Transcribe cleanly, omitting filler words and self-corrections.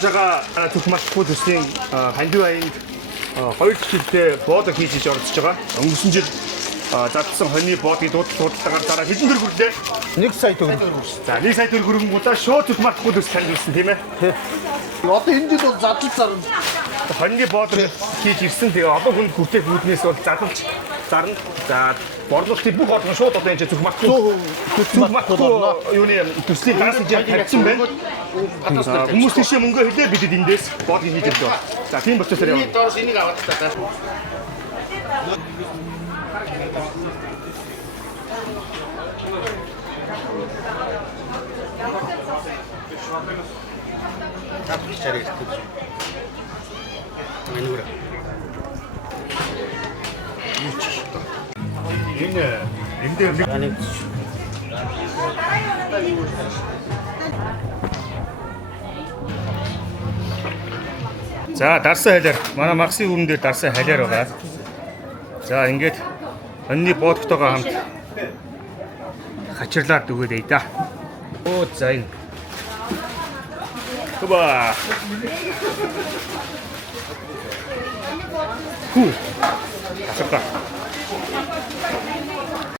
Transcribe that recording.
제가 조그맣고 드신 한류아인 2킬때 보드 хийж орж байгаа. Өнгөрсөн жил задсан хоньны бодыг дуудлагаар дараа хэдэн төгрөг хүрлээ? 1 сая төгрөг. За 1 сая төгрөг хөрөнгөудаа шууд 조그맣고 төс танд ирсэн тийм ээ. Одоо энэ жил бол задлж зарна. Хоньны бод хийж ирсэн. Тэгээ олон хүнд хүртэх үүднээс бол задлж зарна. За борлуулалтын бүх орган шууд одоо энэ 조그맣고 юуны төслийн хагас хийж тавьсан байна. Хүмүүс тийшээ мөнгө хэлээ бидэд эндээс бод хийж ирдэг. За тийм болчихсон юм. Доорс энийг аваад таа. Чарик. Манура. Энэ энэ Аник. За дарсан хайлаар манай магсын өрн дээр дарсан хайлаар байгаа. За ингээд онны боодтойгоо хамт хачирлаад өгөөд да. Оо за энэ. Хоба. Хүү. Асарта.